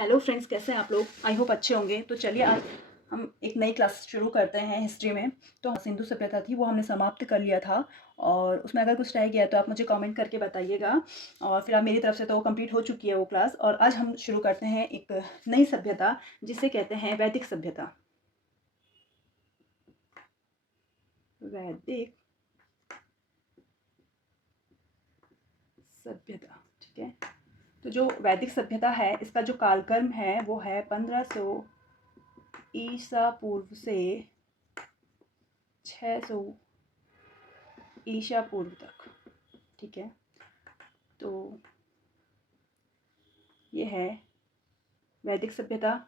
Hello friends, कैसे हैं आप लोग। आई होप अच्छे होंगे। तो चलिए आज हम एक नई क्लास शुरू करते हैं हिस्ट्री में। तो सिंधु सभ्यता थी वो हमने समाप्त कर लिया था, और उसमें अगर कुछ रह गया तो आप मुझे कमेंट करके बताइएगा। और फिर आप मेरी तरफ से तो कंप्लीट हो चुकी है वो क्लास, और आज हम शुरू करते हैं एक नई सभ्यता जिसे कहते हैं वैदिक सभ्यता। वैदिक सभ्यता, ठीक है। तो जो वैदिक सभ्यता है इसका जो कालक्रम है वो है 1500 ईसा पूर्व से 600 ईसा पूर्व तक, ठीक है। तो ये है वैदिक सभ्यता।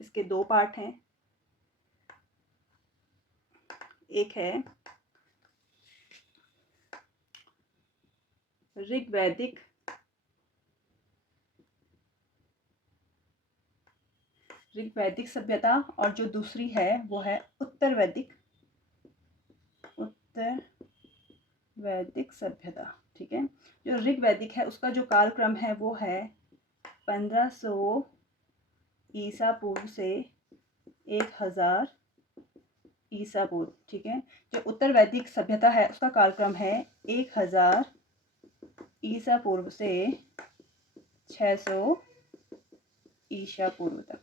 इसके दो पार्ट हैं। एक है ऋग्वैदिक ऋग्वैदिक सभ्यता, और जो दूसरी है वो है उत्तर वैदिक सभ्यता, ठीक है। जो ऋग्वैदिक है उसका जो कालक्रम है वो है 1500 ईसा पूर्व से 1000 ईसा पूर्व, ठीक है। जो उत्तर वैदिक सभ्यता है उसका कालक्रम है 1000 ईसा पूर्व से 600 ईसा पूर्व तक,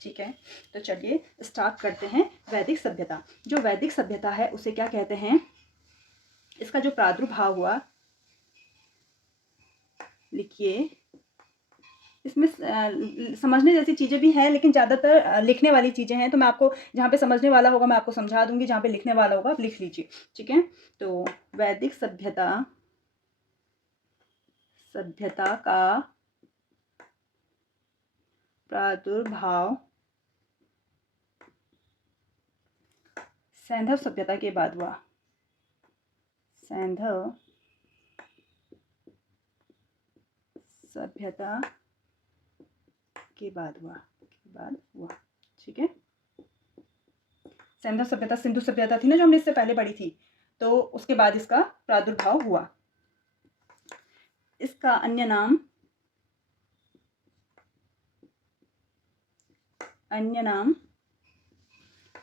ठीक है। तो चलिए स्टार्ट करते हैं वैदिक सभ्यता। जो वैदिक सभ्यता है उसे क्या कहते हैं, इसका जो प्रादुर्भाव हुआ, लिखिए। इसमें समझने जैसी चीज़ें भी हैं, लेकिन ज़्यादातर लिखने वाली चीज़ें हैं। तो मैं आपको जहाँ पे समझने वाला होगा मैं आपको समझा दूंगी, जहाँ पे लिखने वाला होगा आप लिख लीजिए, ठीक है। तो वैदिक सभ्यता का प्रादुर्भाव सैंधव सभ्यता के बाद हुआ। सैंधव सभ्यता के बाद हुआ, ठीक है। सैंधव सभ्यता सिंधु सभ्यता थी ना जो हमने इससे पहले पढ़ी थी, तो उसके बाद इसका प्रादुर्भाव हुआ। इसका अन्य नाम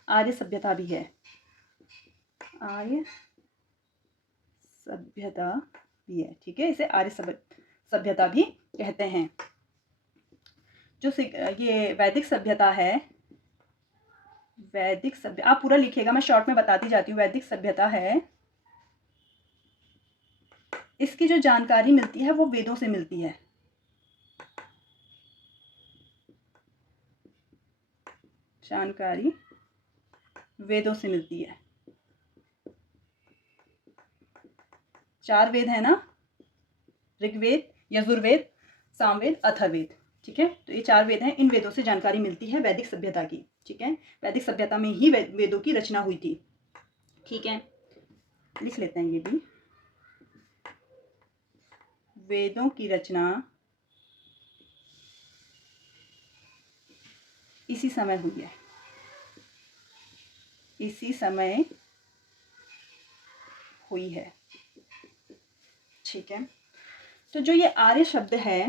आर्य सभ्यता भी है। आर्य सभ्यता भी है, ठीक है। इसे आर्य सभ्यता भी कहते हैं। जो ये वैदिक सभ्यता है, वैदिक सभ्य आप पूरा लिखिएगा, मैं शॉर्ट में बताती जाती हूँ। वैदिक सभ्यता है, इसकी जो जानकारी मिलती है वो वेदों से मिलती है। जानकारी वेदों से मिलती है। 4 वेद है ना, ऋग्वेद, यजुर्वेद, सामवेद, अथर्ववेद, ठीक है। तो ये 4 वेद हैं, इन वेदों से जानकारी मिलती है वैदिक सभ्यता की, ठीक है। वैदिक सभ्यता में ही वेदों की रचना हुई थी, ठीक है। लिख लेते हैं ये भी। वेदों की रचना इसी समय हुई है, इसी समय हुई है, ठीक है। तो जो ये आर्य शब्द है,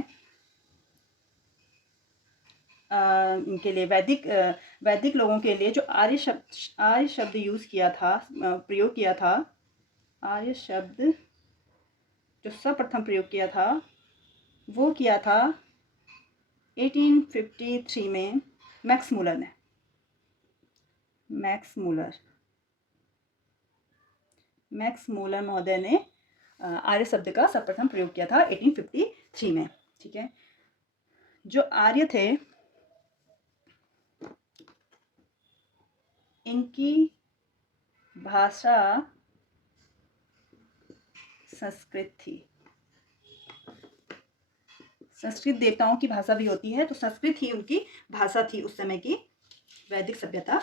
इनके लिए वैदिक लोगों के लिए जो आर्य शब्द यूज किया था, प्रयोग किया था, आर्य शब्द जो सर्वप्रथम प्रयोग किया था वो किया था 1853 में मैक्स मूलर ने। मैक्स मूलर महोदय ने आर्य शब्द का सर्वप्रथम प्रयोग किया था 1853 में, ठीक है। जो आर्य थे इनकी भाषा संस्कृत थी। संस्कृत देवताओं की भाषा भी होती है, तो संस्कृत ही उनकी भाषा थी उस समय की वैदिक सभ्यता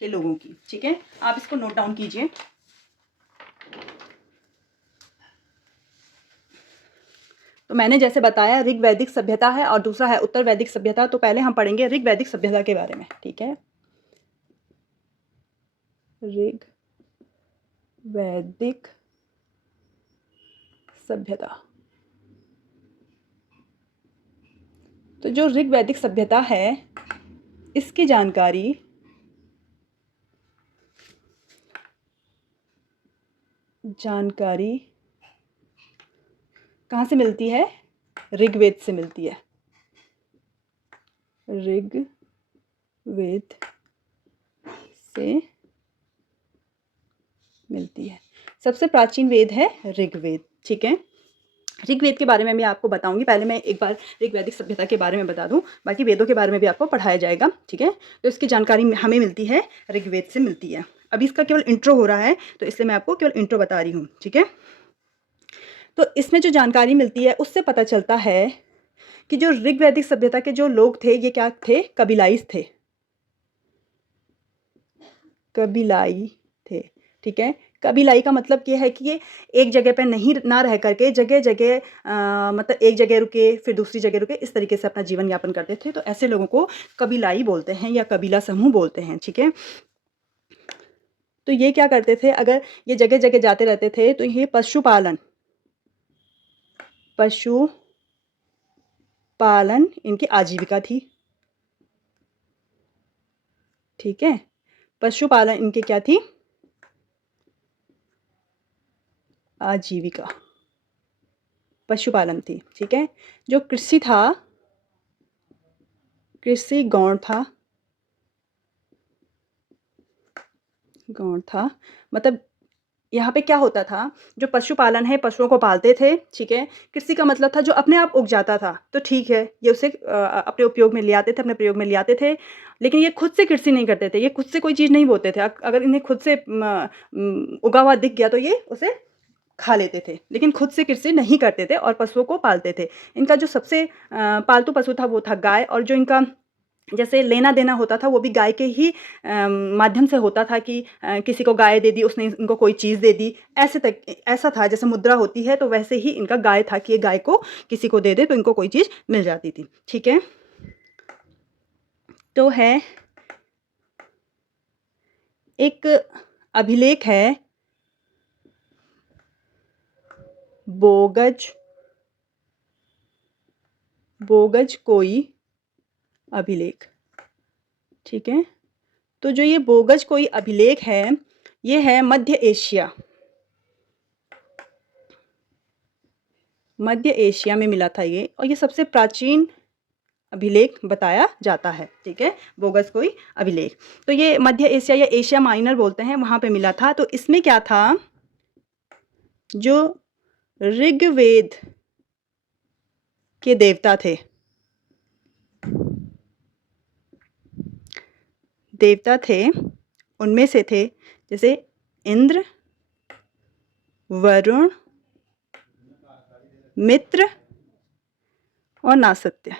के लोगों की, ठीक है। आप इसको नोट डाउन कीजिए। तो मैंने जैसे बताया ऋग वैदिक सभ्यता है और दूसरा है उत्तर वैदिक सभ्यता। तो पहले हम पढ़ेंगे ऋग वैदिक सभ्यता के बारे में, ठीक है। ऋग वैदिक सभ्यता। तो जो ऋग वैदिक सभ्यता है इसकी जानकारी कहाँ से मिलती है? ऋग्वेद से मिलती है। ऋग्वेद से मिलती है। सबसे प्राचीन वेद है ऋग्वेद। ठीक है, ऋग्वेद के बारे में मैं आपको बताऊंगी। पहले मैं एक बार ऋग्वैदिक सभ्यता के बारे में बता दूं, बाकी वेदों के बारे में भी आपको पढ़ाया जाएगा। ठीक है, तो इसकी जानकारी हमें मिलती है ऋग्वेद से मिलती है। अभी इसका केवल इंट्रो हो रहा है, तो इसलिए मैं आपको केवल इंट्रो बता रही हूँ। ठीक है, तो इसमें जो जानकारी मिलती है उससे पता चलता है कि जो ऋग्वैदिक सभ्यता के जो लोग थे ये क्या थे? कबीलाइज थे। कबीलाई थे। ठीक है, कबीलाई का मतलब ये है कि ये एक जगह पे नहीं ना रह करके जगह जगह मतलब एक जगह रुके फिर दूसरी जगह रुके, इस तरीके से अपना जीवन यापन करते थे। तो ऐसे लोगों को कबीलाई बोलते हैं या कबीला समूह बोलते हैं। ठीक है, तो ये क्या करते थे? अगर ये जगह जगह जाते रहते थे तो ये पशुपालन इनकी आजीविका थी। ठीक है, पशुपालन इनकी क्या थी? आजीविका, पशुपालन थी। ठीक है, जो कृषि था, कृषि गौण था। मतलब यहाँ पे क्या होता था? जो पशुपालन है, पशुओं को पालते थे। ठीक है, कृषि का मतलब था जो अपने आप उग जाता था, तो ठीक है, ये उसे अपने उपयोग में ले आते थे, अपने प्रयोग में ले आते थे। लेकिन ये खुद से कृषि नहीं करते थे, ये खुद से कोई चीज़ नहीं बोते थे। अगर इन्हें खुद से उगा हुआ दिख गया तो ये उसे खा लेते थे, लेकिन खुद से कृषि नहीं करते थे और पशुओं को पालते थे। इनका जो सबसे पालतू पशु था वो था गाय, और जो इनका जैसे लेना देना होता था वो भी गाय के ही माध्यम से होता था कि किसी को गाय दे दी, उसने इनको कोई चीज़ दे दी। ऐसा था जैसे मुद्रा होती है, तो वैसे ही इनका गाय था कि ये गाय को किसी को दे दे तो इनको कोई चीज़ मिल जाती थी। ठीक है, तो है एक अभिलेख है बोगज कोई अभिलेख। ठीक है, तो जो ये बोगज कोई अभिलेख है ये है मध्य एशिया में मिला था ये, और ये सबसे प्राचीन अभिलेख बताया जाता है। ठीक है, बोगस कोई अभिलेख, तो ये मध्य एशिया या एशिया माइनर बोलते हैं, वहाँ पे मिला था। तो इसमें क्या था? जो ऋग्वेद के देवता थे, उनमें से थे जैसे इंद्र, वरुण, मित्र और नासत्य।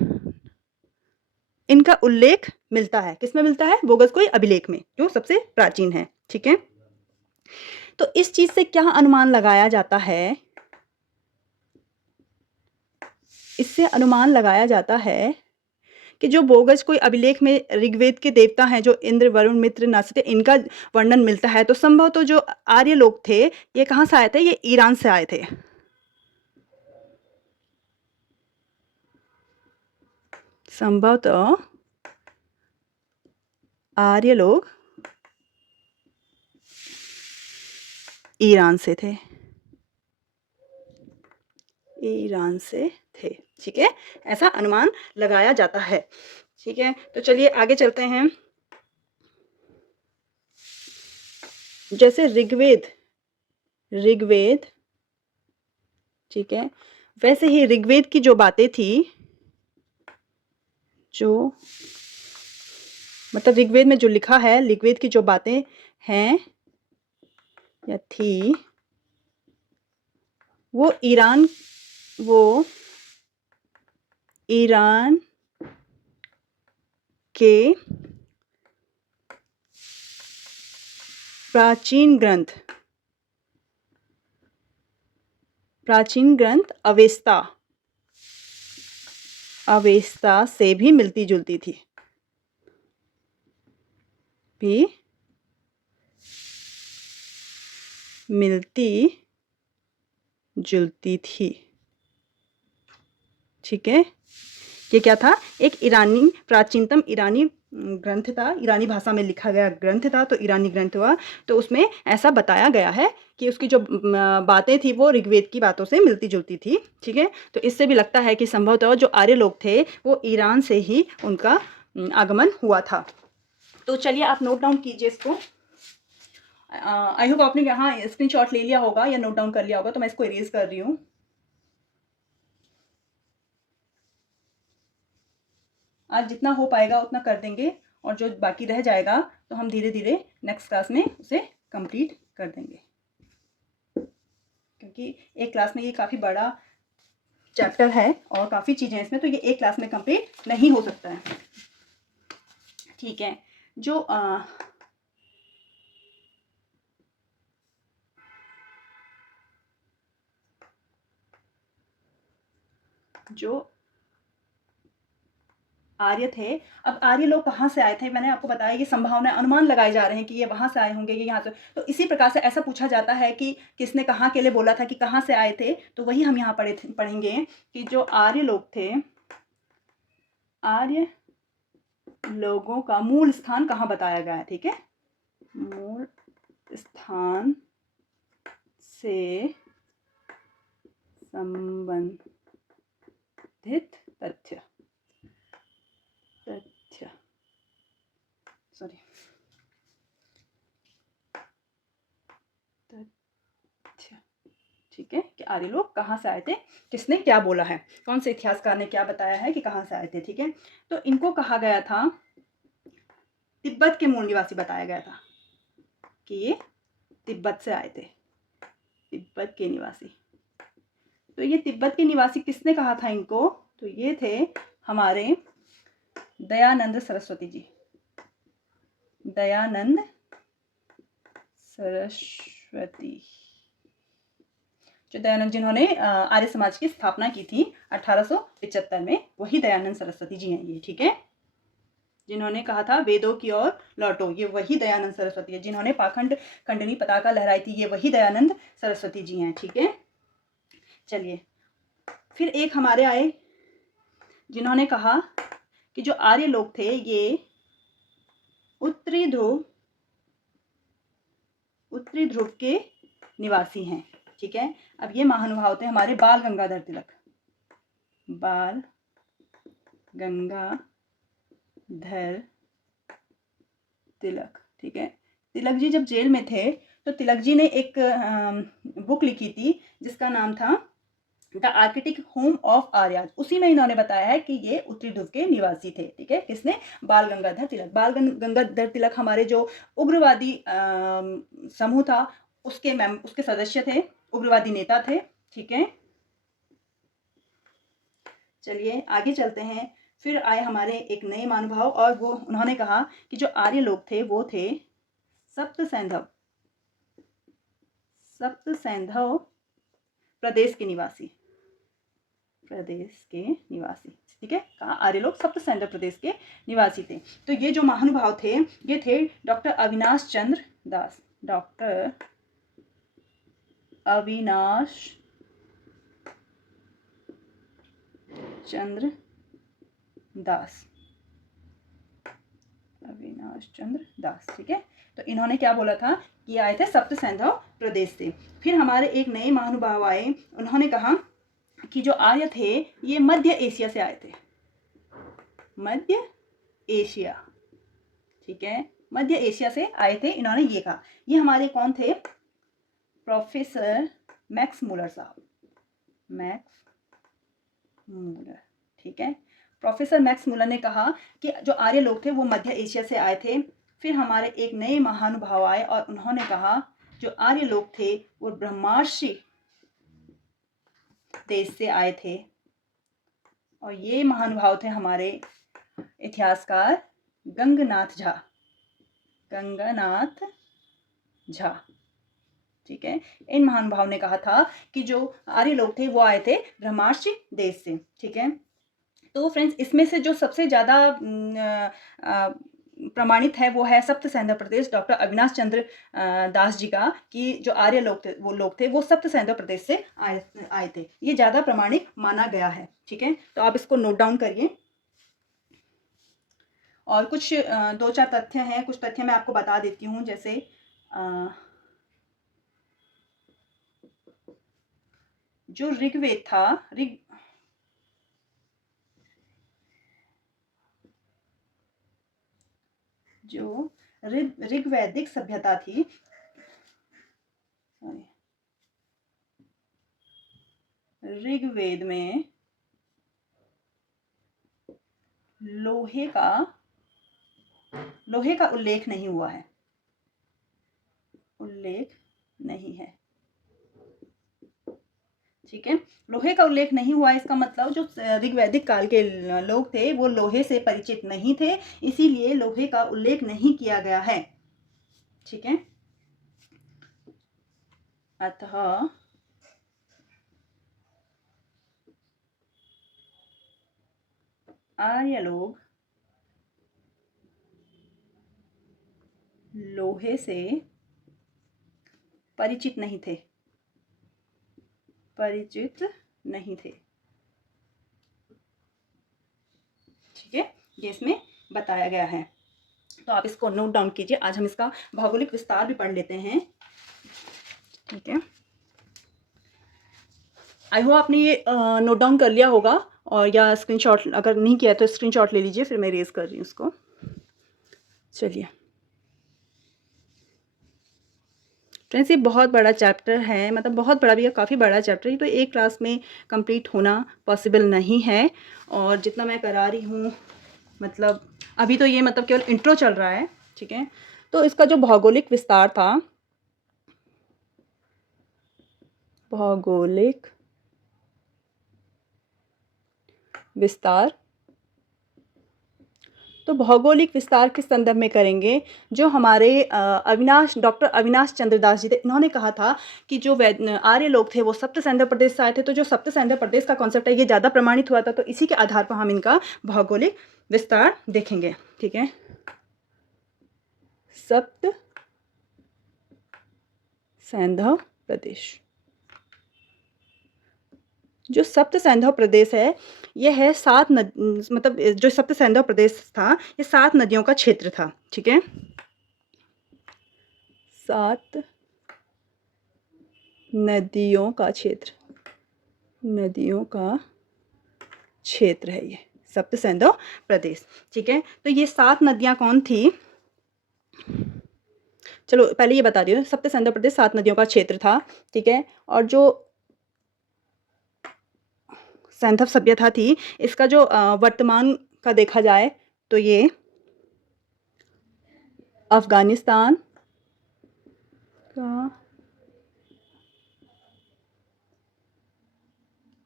इनका उल्लेख मिलता है, किसमें मिलता है? बोगस कोई अभिलेख में, जो सबसे प्राचीन है। ठीक है, तो इस चीज से क्या अनुमान लगाया जाता है? इससे अनुमान लगाया जाता है कि जो बोगस कोई अभिलेख में ऋग्वेद के देवता हैं, जो इंद्र, वरुण, मित्र, नासत्य, इनका वर्णन मिलता है, तो संभव तो जो आर्य लोग थे ये कहाँ से आए थे? ये ईरान से आए थे। संभवतः आर्य लोग ईरान से थे। ठीक है, ऐसा अनुमान लगाया जाता है। ठीक है, तो चलिए आगे चलते हैं। जैसे ऋग्वेद, ठीक है, वैसे ही ऋग्वेद की जो बातें थी, जो मतलब ऋग्वेद में जो लिखा है, ऋग्वेद की जो बातें हैं या थी, वो ईरान के प्राचीन ग्रंथ अवेस्ता से भी मिलती जुलती थी। ठीक है, ये क्या था, एक ईरानी प्राचीनतम ईरानी ग्रंथ था, ईरानी भाषा में लिखा गया ग्रंथ था, तो ईरानी ग्रंथ हुआ। तो उसमें ऐसा बताया गया है कि उसकी जो बातें थी वो ऋग्वेद की बातों से मिलती जुलती थी। ठीक है, तो इससे भी लगता है कि संभवतः जो आर्य लोग थे वो ईरान से ही उनका आगमन हुआ था। तो चलिए आप नोट डाउन कीजिए इसको। आई होप आपने यहाँ स्क्रीनशॉट ले लिया होगा या नोट डाउन कर लिया होगा, तो मैं इसको इरेज कर रही हूँ। आज जितना हो पाएगा उतना कर देंगे, और जो बाकी रह जाएगा तो हम धीरे धीरे नेक्स्ट क्लास में उसे कंप्लीट कर देंगे, क्योंकि एक क्लास में ये काफ़ी बड़ा चैप्टर है और काफ़ी चीज़ें हैं इसमें, तो ये एक क्लास में कंप्लीट नहीं हो सकता है। ठीक है, जो जो आर्य थे, अब आर्य लोग कहाँ से आए थे, मैंने आपको बताया ये संभावना अनुमान लगाए जा रहे हैं कि ये वहाँ से आए होंगे, ये यहाँ से। तो इसी प्रकार से ऐसा पूछा जाता है कि किसने कहाँ के लिए बोला था कि कहाँ से आए थे, तो वही हम यहाँ पढ़ेंगे कि जो आर्य लोग थे, आर्य लोगों का मूल स्थान कहाँ बताया गया है। ठीक है, मूल स्थान से संबंधित तथ्य सॉरी तथ्य। ठीक है, कि आर्य लोग कहाँ से आए थे, किसने क्या बोला है, कौन से इतिहासकार ने क्या बताया है कि कहाँ से आए थे। ठीक है, तो इनको कहा गया था, तिब्बत के मूल निवासी बताया गया था कि ये तिब्बत से आए थे, तिब्बत के निवासी। तो ये तिब्बत के निवासी किसने कहा था इनको, तो ये थे हमारे दयानंद सरस्वती जी, दयानंद सरस्वती, जो दयानंद जिन्होंने आर्य समाज की स्थापना की थी 1875 में, वही दयानंद सरस्वती जी हैं ये। ठीक है, जिन्होंने कहा था वेदों की ओर लौटो, ये वही दयानंद सरस्वती है। जिन्होंने पाखंड खंडनी पताका लहराई थी, ये वही दयानंद सरस्वती जी हैं। ठीक है, चलिए फिर एक हमारे आए जिन्होंने कहा कि जो आर्य लोग थे ये उत्तरी ध्रुव के निवासी हैं। ठीक है, अब ये महानुभाव थे हमारे बाल गंगाधर तिलक, बाल गंगाधर तिलक। ठीक है, तिलक जी जब जेल में थे तो तिलक जी ने एक बुक लिखी थी जिसका नाम था the Arctic home of Arya. उसी में इन्होंने बताया है कि ये उत्तरी ध्रुव के निवासी थे। ठीक है, किसने, बाल गंगाधर तिलक। बाल गंगाधर तिलक हमारे जो उग्रवादी समूह था उसके सदस्य थे, उग्रवादी नेता थे। ठीक है, चलिए आगे चलते हैं। फिर आए हमारे एक नए महानुभाव, और वो उन्होंने कहा कि जो आर्य लोग थे वो थे सप्त सैंधव प्रदेश के निवासी, ठीक है, कहा आर्य लोग सप्त सैंधव प्रदेश के निवासी थे। तो ये जो महानुभाव थे ये थे डॉक्टर अविनाश चंद्र दास, डॉक्टर अविनाश चंद्र दास। ठीक है, तो इन्होंने क्या बोला था कि आए थे सप्त सैंधव प्रदेश से। फिर हमारे एक नए महानुभाव आए, उन्होंने कहा कि जो आर्य थे ये मध्य एशिया से आए थे, मध्य एशिया। ठीक है, मध्य एशिया से आए थे, इन्होंने ये कहा। ये हमारे कौन थे, प्रोफेसर मैक्स मूलर साहब, मैक्स मूलर। ठीक है, प्रोफेसर मैक्स मूलर ने कहा कि जो आर्य लोग थे वो मध्य एशिया से आए थे। फिर हमारे एक नए महानुभाव आए और उन्होंने कहा जो आर्य लोग थे वो ब्रह्मार्षि देश से आए थे, और ये महानुभाव थे हमारे इतिहासकार गंगनाथ झा। ठीक है, इन महानुभाव ने कहा था कि जो आर्य लोग थे वो आए थे ब्रह्मार्षि देश से। ठीक है, तो फ्रेंड्स इसमें से जो सबसे ज़्यादा प्रमाणित है वो है सप्त सैंधव प्रदेश, डॉक्टर अविनाश चंद्र दास जी का, कि जो आर्य लोग थे वो सप्त सैंधव प्रदेश से आए थे। ये ज़्यादा प्रमाणिक माना गया है। ठीक है, तो आप इसको नोट डाउन करिए। और कुछ 2-4 तथ्य हैं, कुछ तथ्य मैं आपको बता देती हूँ। जैसे जो ऋग्वेद था, जो ऋग्वैदिक सभ्यता थी, ऋग्वेद में लोहे का उल्लेख नहीं हुआ है, उल्लेख नहीं है। ठीक है, लोहे का उल्लेख नहीं हुआ, इसका मतलब जो ऋग्वैदिक काल के लोग थे वो लोहे से परिचित नहीं थे, इसीलिए लोहे का उल्लेख नहीं किया गया है। ठीक है, अतः आर्य लोग लोहे से परिचित नहीं थे, ठीक है, ये इसमें बताया गया है। तो आप इसको नोट डाउन कीजिए। आज हम इसका भौगोलिक विस्तार भी पढ़ लेते हैं। ठीक है, आई होप आपने ये नोट डाउन कर लिया होगा, और या स्क्रीनशॉट अगर नहीं किया तो स्क्रीनशॉट ले लीजिए, फिर मैं रेज कर रही हूँ उसको। चलिए फ्रेंड्स, ये बहुत बड़ा चैप्टर है, मतलब बहुत बड़ा भी है, काफ़ी बड़ा चैप्टर है, तो एक क्लास में कंप्लीट होना पॉसिबल नहीं है। और जितना मैं करा रही हूँ, मतलब अभी तो ये मतलब केवल इंट्रो चल रहा है। ठीक है, तो इसका जो भौगोलिक विस्तार था, भौगोलिक विस्तार, तो भौगोलिक विस्तार किस संदर्भ में करेंगे? जो हमारे डॉक्टर अविनाश चंद्र दास जी थे, इन्होंने कहा था कि जो आर्य लोग थे वो सप्त सैंधव प्रदेश से आए थे। तो जो सप्त सैंधव प्रदेश का कॉन्सेप्ट है ये ज़्यादा प्रमाणित हुआ था, तो इसी के आधार पर हम इनका भौगोलिक विस्तार देखेंगे। ठीक है, सप्त सैंधव प्रदेश, जो सप्त सैंधव प्रदेश है ये है मतलब जो सप्त सैंधव प्रदेश था ये 7 नदियों का क्षेत्र था। ठीक है, 7 नदियों का क्षेत्र, नदियों का क्षेत्र है ये सप्त सैंधव प्रदेश। ठीक है, तो ये 7 नदियां कौन थी? चलो पहले ये बता दियो, सप्त सैंधव प्रदेश 7 नदियों का क्षेत्र था। ठीक है, और जो सैंधव सभ्यता थी, इसका जो वर्तमान का देखा जाए तो ये अफगानिस्तान का,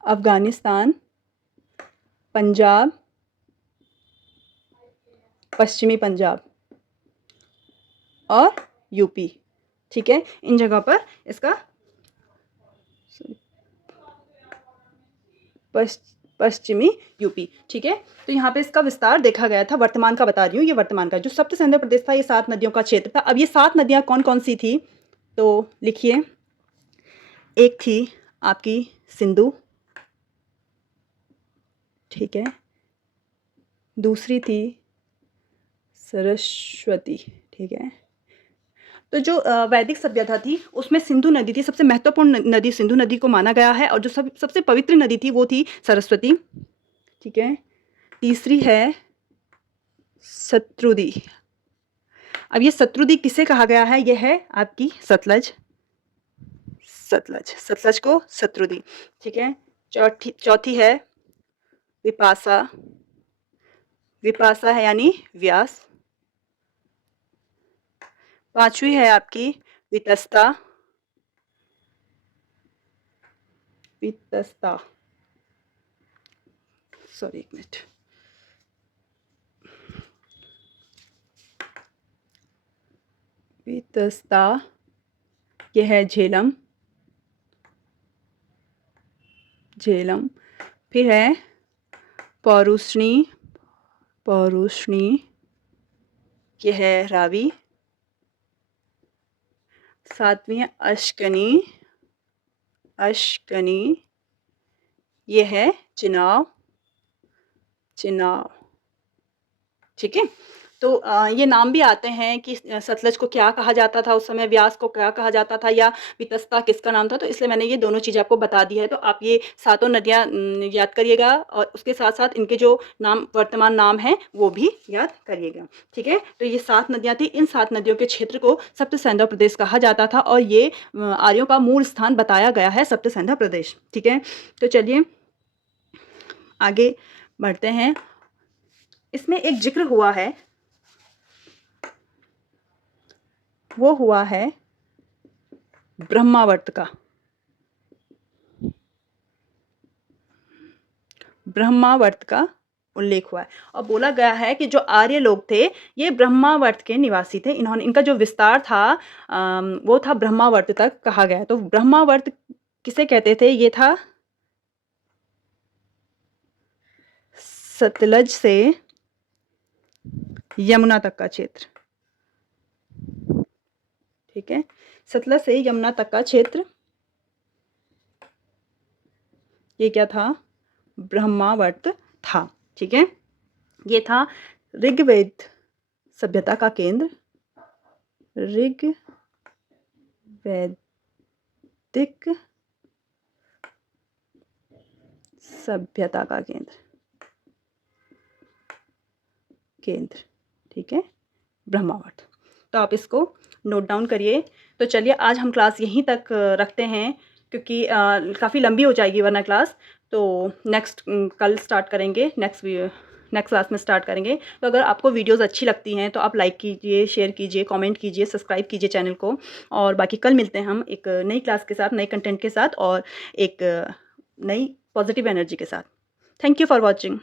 अफगानिस्तान, पंजाब, पश्चिमी पंजाब और यूपी। ठीक है, इन जगह पर इसका पश्चिमी यूपी। ठीक है, तो यहाँ पे इसका विस्तार देखा गया था। वर्तमान का बता रही हूँ, ये वर्तमान का जो सप्त सैंधव प्रदेश था ये 7 नदियों का क्षेत्र था। अब ये 7 नदियाँ कौन कौन सी थी तो लिखिए, एक थी आपकी सिंधु, ठीक है, दूसरी थी सरस्वती। ठीक है, तो जो वैदिक सभ्यता थी उसमें सिंधु नदी थी, सबसे महत्वपूर्ण नदी सिंधु नदी को माना गया है, और जो सबसे पवित्र नदी थी वो थी सरस्वती। ठीक है, तीसरी है सतरुदी। अब ये सतरुदी किसे कहा गया है? ये है आपकी सतलज, सतलज को सतरुदी। ठीक है, चौथी है विपासा, विपासा है यानी व्यास। पांचवी है आपकी वितस्ता, वितस्ता, सॉरी एक मिनट, वितस्ता, यह है झेलम, झेलम। फिर है पौरुष्णी, पौरुष्णी, यह है रावी। सातवीं है अश्कनी, अश्कनी, यह है चिनाव, चिनाव। ठीक है। तो ये नाम भी आते हैं कि सतलज को क्या कहा जाता था उस समय, व्यास को क्या कहा जाता था, या वितस्ता किसका नाम था, तो इसलिए मैंने ये दोनों चीज़ें आपको बता दी है। तो आप ये सातों नदियाँ याद करिएगा और उसके साथ-साथ इनके जो नाम वर्तमान नाम हैं वो भी याद करिएगा, ठीक है। तो ये 7 नदियाँ थी, इन 7 नदियों के क्षेत्र को सप्त सैंधव प्रदेश कहा जाता था और ये आर्यों का मूल स्थान बताया गया है सप्त सैंधव प्रदेश, ठीक है। तो चलिए आगे बढ़ते हैं। इसमें एक जिक्र हुआ है, वो हुआ है ब्रह्मावर्त का। ब्रह्मावर्त का उल्लेख हुआ है और बोला गया है कि जो आर्य लोग थे ये ब्रह्मावर्त के निवासी थे। इन्होंने, इनका जो विस्तार था वो था ब्रह्मावर्त तक कहा गया है। तो ब्रह्मावर्त किसे कहते थे? ये था सतलज से यमुना तक का क्षेत्र, ठीक है। सतलज से यमुना तक का क्षेत्र ये क्या था? ब्रह्मावर्त था, ठीक है। ये था ऋग्वेद सभ्यता का केंद्र, ऋग्वैदिक सभ्यता का केंद्र, ठीक है, ब्रह्मावर्त। तो आप इसको नोट डाउन करिए। तो चलिए आज हम क्लास यहीं तक रखते हैं क्योंकि काफ़ी लंबी हो जाएगी वरना क्लास। तो नेक्स्ट कल स्टार्ट करेंगे, नेक्स्ट क्लास में स्टार्ट करेंगे। तो अगर आपको वीडियोस अच्छी लगती हैं तो आप लाइक कीजिए, शेयर कीजिए, कमेंट कीजिए, सब्सक्राइब कीजिए चैनल को। और बाकी कल मिलते हैं हम एक नई क्लास के साथ, नए कंटेंट के साथ और एक नई पॉजिटिव एनर्जी के साथ। Thank you for watching.